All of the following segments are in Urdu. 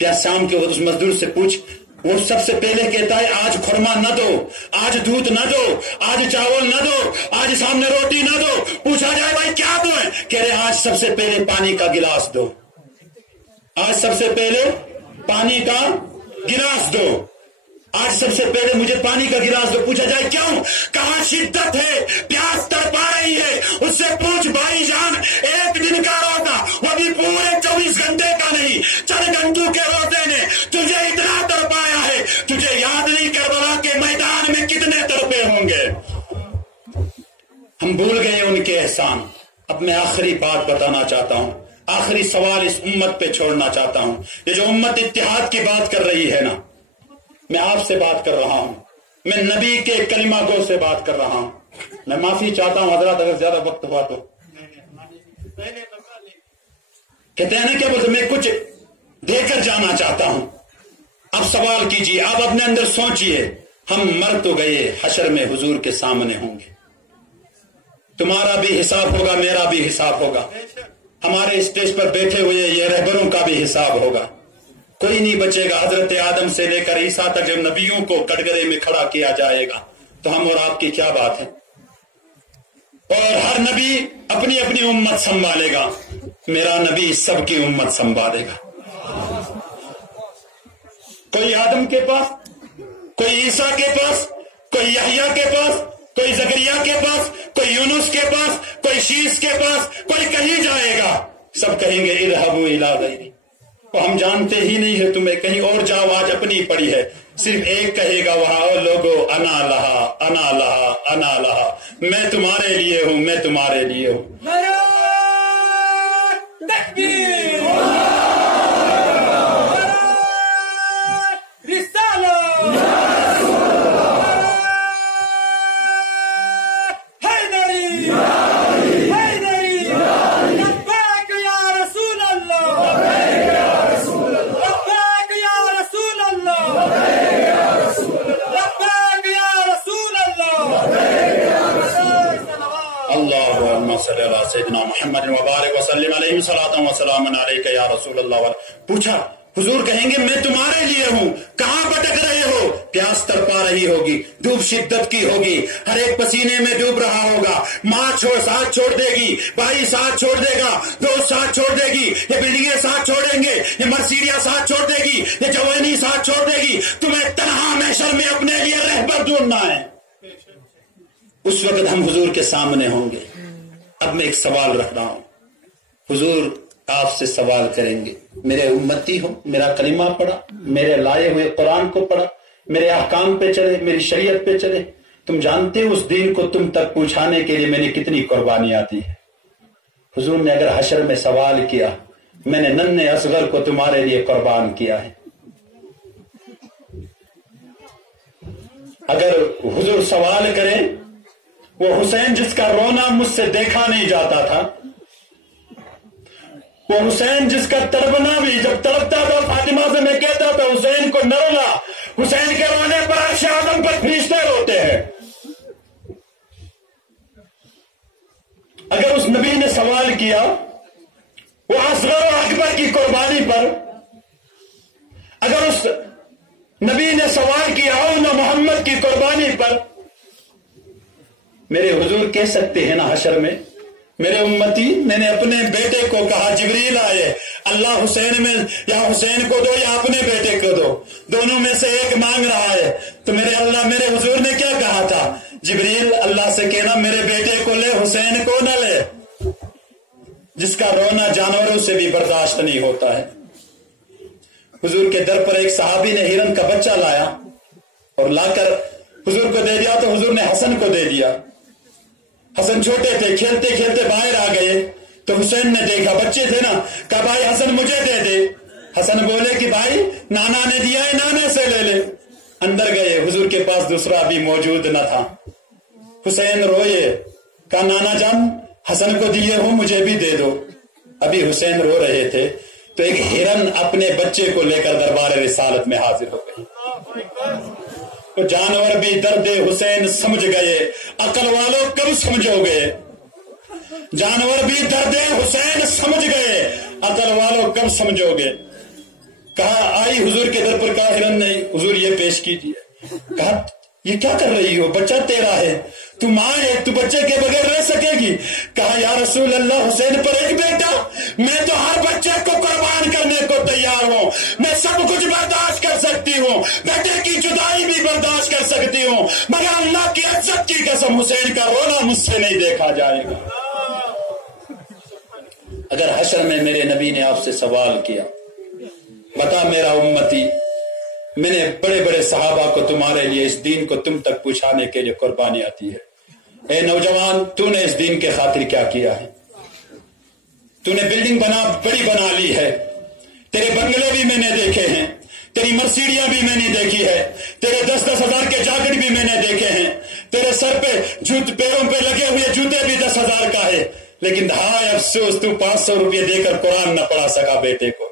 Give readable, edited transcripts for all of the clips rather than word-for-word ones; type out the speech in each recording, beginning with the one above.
کیا شام کے وقت اس مزدور سے پوچھ، وہ سب سے پہلے کہتا ہے آج خورما نہ دو، آج دودھ نہ دو، آج چاول نہ دو، آج سامنے روٹی نہ دو. پوچھا جائے بھائی کیا دو ہے؟ کہہ رہے آج سب سے پہلے پانی کا گلاس دو، آج سب سے پہلے پانی کا گلاس دو، آج سب سے پہلے مجھے پانی کا گلاس دو. پوچھا جائے کیوں؟ کہاں شدت ہے، پیاس تڑپا رہی ہے. اس سے پوچھ بھائی جان، ایک دن کا روزہ، وہ بھی پورے 24 گھنٹے کا نہیں، چند گھنٹوں کے روزے نے تجھے اتنا تڑپایا ہے، تجھے یاد نہیں کربلا کے میدان میں کتنے تڑپے ہوں گے. ہم بھول گئے ان کے احسان. اب میں آخری بات بتانا چاہتا ہوں، آخری سوال اس امت پہ چھوڑنا چاہتا ہوں. یہ جو امت اتحاد کی بات کر رہی ہے نا، میں آپ سے بات کر رہا ہوں، میں نبی کے کلمہ گو سے بات کر رہا ہوں. میں معافی چاہتا ہوں حضرات اگر زیادہ وقت ہوا تو. کہتے ہیں نا کیا بولتے، میں کچھ دے کر جانا چاہتا ہوں. اب سوال کیجیے، آپ اپنے اندر سوچئے، ہم مر تو گئے، حشر میں حضور کے سامنے ہوں گے. تمہارا بھی حساب ہوگا، میرا بھی حساب ہوگا، ہمارے اسٹیج پر بیٹھے ہوئے یہ رہبروں کا بھی حساب ہوگا. کوئی نہیں بچے گا. حضرت آدم سے لے کر عیسیٰ تک جب نبیوں کو کٹگرے میں کھڑا کیا جائے گا تو ہم اور آپ کی کیا بات ہے؟ اور ہر نبی اپنی اپنی امت سنبھالے گا، میرا نبی سب کی امت سنبھالے گا. کوئی آدم کے پاس، کوئی عیسیٰ کے پاس، کوئی یحییٰ کے پاس، کوئی زکریا کے پاس، کوئی یونس کے پاس، کوئی شیس کے پاس، کوئی کہیں جائے گا. سب کہیں گے اذهبوا الی غیری. ہم جانتے ہی نہیں ہے تمہیں، کہیں اور جاؤ، آج اپنی پڑی ہے. صرف ایک کہے گا وہاں، لوگو انا لہا انا لہا انا لہا، میں تمہارے لیے ہوں، میں تمہارے لیے ہوں. سیدنا محمد وبارک وسلم علیہ صلاۃ وسلام علیک یا رسول اللہ. پوچھا، حضور کہیں گے میں تمہارے لیے ہوں. کہاں بھٹک رہے ہو؟ پیاس تڑپا رہی ہوگی، دھوپ شدت کی ہوگی، ہر ایک پسینے میں ڈوب رہا ہوگا. ماں ساتھ چھوڑ دے گی، بھائی ساتھ چھوڑ دے گا، دوست ساتھ چھوڑ دے گی، یہ بلڈنگیں ساتھ چھوڑیں گے، یہ مرسیڈیاں ساتھ چھوڑ دے گی، یہ جوانی ساتھ چھوڑ دے گی. تمہیں تنہا محشر میں اپنے لیے رہبر ڈھونڈنا ہے. اس وقت ہم حضور کے سامنے ہوں گے. اب میں ایک سوال رکھ رہا ہوں، حضور آپ سے سوال کریں گے، میرے امتی ہو، میرا کلمہ پڑھا، میرے لائے ہوئے قرآن کو پڑھا، میرے احکام پہ چلے، میری شریعت پہ چلے. تم جانتے ہو اس دین کو تم تک پہنچانے کے لیے میں نے کتنی قربانیاں دی ہے. حضور نے اگر حشر میں سوال کیا، میں نے ننھے اصغر کو تمہارے لیے قربان کیا ہے. اگر حضور سوال کریں، وہ حسین جس کا رونا مجھ سے دیکھا نہیں جاتا تھا، وہ حسین جس کا تڑپنا بھی جب تڑپتا تھا فاطمہ سے میں کہتا تھا حسین کو نہ رونا، حسین کے رونے پر عرش اعظم پر فرشتے روتے ہیں. اگر اس نبی نے سوال کیا وہ اصغر و اکبر کی قربانی پر، اگر اس نبی نے سوال کیا اونا محمد کی قربانی پر، میرے حضور کہہ سکتے ہیں نا حشر میں، میرے امتی میں نے اپنے بیٹے کو کہا، جبریل آئے، اللہ حسین میں یا حسین کو دو یا اپنے بیٹے کو دو، دونوں میں سے ایک مانگ رہا ہے. تو میرے اللہ، میرے حضور نے کیا کہا تھا؟ جبریل اللہ سے کہنا میرے بیٹے کو لے، حسین کو نہ لے. جس کا رونا جانوروں سے بھی برداشت نہیں ہوتا ہے. حضور کے در پر ایک صحابی نے ہرن کا بچہ لایا اور لا کر حضور کو دے دیا، تو حضور نے حسن کو دے دیا. حسن چھوٹے تھے، کھیلتے کھیلتے باہر آ گئے تو حسین نے دیکھا، بچے تھے نا، کہا بھائی حسن مجھے دے دے. حسن بولے کہ بھائی نانا نے دیا ہے، نانے سے لے لے. اندر گئے، حضور کے پاس دوسرا بھی موجود نہ تھا. حسین روئے، کہا نانا جان حسن کو دیے ہو، مجھے بھی دے دو. ابھی حسین رو رہے تھے تو ایک ہرن اپنے بچے کو لے کر دربار رسالت میں حاضر ہو گئی. تو جانور بھی درد حسین سمجھ گئے، عقل والوں کب سمجھو گے؟ جانور بھی درد حسین سمجھ گئے، عقل والوں کب سمجھو گے؟ کہا آئی حضور کے در پر، کہا ہرن نہیں، حضور یہ پیش کیجیے۔ کہا یہ کیا کر رہی ہو، بچہ تیرا ہے، تو ماں ہے، تو بچے کے بغیر رہ سکے گی؟ کہا یا رسول اللہ، حسین پر ایک بیٹا، میں تو ہر بچے کو قربان کرنے کو تیار ہوں، میں سب کچھ برداشت کر سکتی ہوں، بیٹے کی جدائی بھی برداشت کر سکتی ہوں، مگر اللہ کی عزت کی قسم حسین کا رونا مجھ سے نہیں دیکھا جائے گا۔ اگر حشر میں میرے نبی نے آپ سے سوال کیا، بتا میرا امتی، میں نے بڑے بڑے صحابہ کو تمہارے لیے اس دین کو تم تک پہنچانے کے لیے قربانی آتی ہے، اے نوجوان تو نے اس دین کے خاطر کیا کیا ہے؟ تو نے بلڈنگ بڑی بنا لی ہے، تیرے بنگلے بھی میں نے دیکھے ہیں، تیری مرسیڈیاں بھی میں نے دیکھی ہے، تیرے 10-10 ہزار کے جاکٹ بھی میں نے دیکھے ہیں، تیرے سر پہ پیروں پہ لگے ہوئے جوتے بھی 10,000 کا ہے، لیکن ہائے افسوس تو 500 روپے دے کر قرآن نہ پڑھا سکا بیٹے کو۔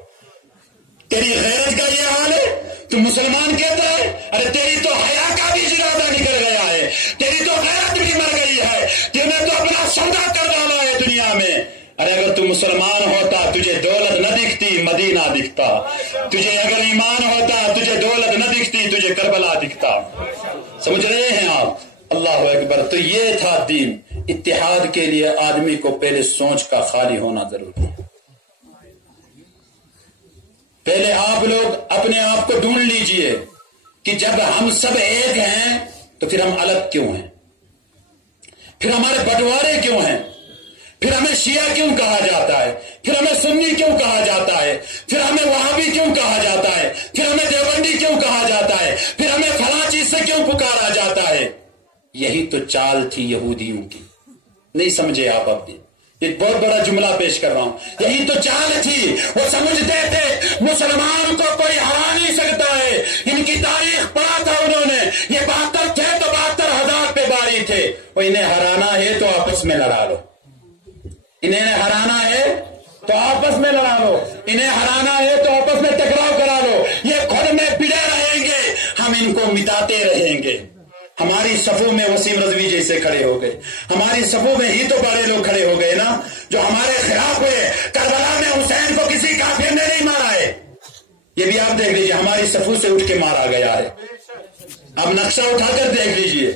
تیری غیرت کا یہ حال ہے؟ تو مسلمان کہتا ہے؟ ارے تیری تو حیا کا بھی جرادہ نکل گیا ہے، تیری تو غیرت بھی مر گئی ہے، تم نے تو اپنا سودا کر ڈالا ہے دنیا میں۔ ارے اگر تو مسلمان ہوتا تجھے دولت نہ دکھتی، مدینہ دکھتا، تجھے اگر ایمان ہوتا تجھے دولت نہ دکھتی، تجھے کربلا دکھتا۔ سمجھ رہے ہیں آپ؟ اللہ اکبر۔ تو یہ تھا دین۔ اتحاد کے لیے آدمی کو پہلے سوچ کا خالی ہونا ضروری ہے۔ پہلے آپ لوگ اپنے آپ کو ڈھونڈ لیجئے کہ جب ہم سب ایک ہیں تو پھر ہم الگ کیوں ہیں؟ پھر ہمارے بٹوارے کیوں ہیں؟ پھر ہمیں شیعہ کیوں کہا جاتا ہے؟ پھر ہمیں سنی کیوں کہا جاتا ہے؟ پھر ہمیں وہابی کیوں کہا جاتا ہے؟ پھر ہمیں دیوبندی کیوں کہا جاتا ہے؟ پھر ہمیں فلاں چیز سے کیوں پکارا جاتا ہے؟ یہی تو چال تھی یہودیوں کی۔ نہیں سمجھے آپ؟ اب بھی ایک بہت بڑا جملہ پیش کر رہا ہوں، یہی تو چال تھی۔ وہ سمجھتے تھے مسلمان کو کوئی ہرا نہیں سکتا ہے۔ ان کی تاریخ پڑھا تھا انہوں نے، یہ 72 تھے تو 72,000 پہ باری تھے۔ وہ انہیں ہرانا ہے تو آپس میں لڑا لو، انہیں ہرانا ہے تو آپس میں لڑا لو، انہیں ہرانا ہے تو آپس میں ٹکراؤ کرا لو۔ یہ خود میں بڑے رہیں گے، ہم ان کو مٹاتے رہیں گے۔ ہماری صفوں میں وسیم رضوی جیسے کھڑے ہو گئے، ہماری صفوں میں ہی تو بڑے لوگ کھڑے ہو گئے نا جو ہمارے خلاف ہوئے۔ کربلا میں حسین کو کسی کافر نے نہیں مارا ہے، یہ بھی آپ دیکھ لیجئے، ہماری صفوں سے اٹھ کے مارا گیا ہے۔ اب نقشہ اٹھا کر دیکھ لیجئے،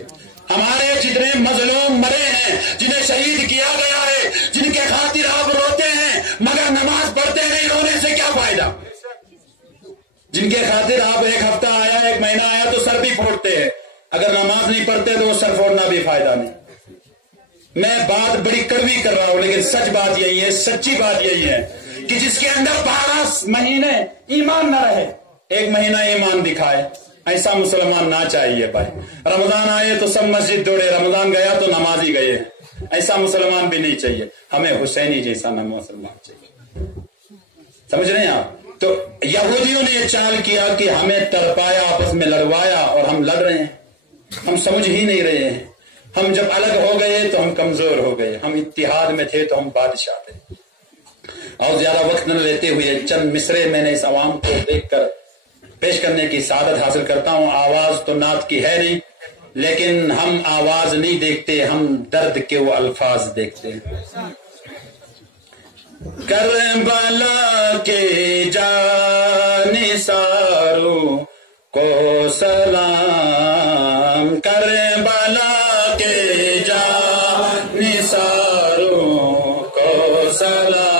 ہمارے جتنے مظلوم مرے ہیں، جنہیں شہید کیا گیا ہے، جن کے خاطر آپ روتے ہیں مگر نماز پڑھتے نہیں، رونے سے کیا فائدہ؟ جن کے خاطر آپ ایک ہفتہ آیا، ایک مہینہ آیا تو سر بھی پھوڑتے ہیں، اگر نماز نہیں پڑھتے تو وہ سر پھوڑنا بھی فائدہ نہیں۔ میں بات بڑی کڑوی کر رہا ہوں لیکن سچ بات یہی ہے، سچی بات یہی ہے کہ جس کے اندر 12 مہینے ایمان نہ رہے، 1 مہینہ ایمان دکھائے، ایسا مسلمان نہ چاہیے بھائی۔ رمضان آئے تو سب مسجد دوڑے، رمضان گیا تو نمازی گئے، ایسا مسلمان بھی نہیں چاہیے۔ ہمیں حسینی جیسا نہ مسلمان چاہیے۔ سمجھ رہے ہیں آپ؟ تو یہودیوں نے یہ چال کیا کہ ہمیں تڑپایا، آپس میں لڑوایا، اور ہم لڑ رہے ہیں، ہم سمجھ ہی نہیں رہے ہیں۔ ہم جب الگ ہو گئے تو ہم کمزور ہو گئے، ہم اتحاد میں تھے تو ہم بادشاہ تھے۔ اور زیادہ وقت نہ لیتے ہوئے چند مصرے میں نے اس عوام کو دیکھ کر پیش کرنے کی سعادت حاصل کرتا ہوں۔ آواز تو نعت کی ہے نہیں، لیکن ہم آواز نہیں دیکھتے، ہم درد کے وہ الفاظ دیکھتے ہیں۔ کربلا کے جانثاروں کو سلام، کربلا کے جانثاروں کو سلام۔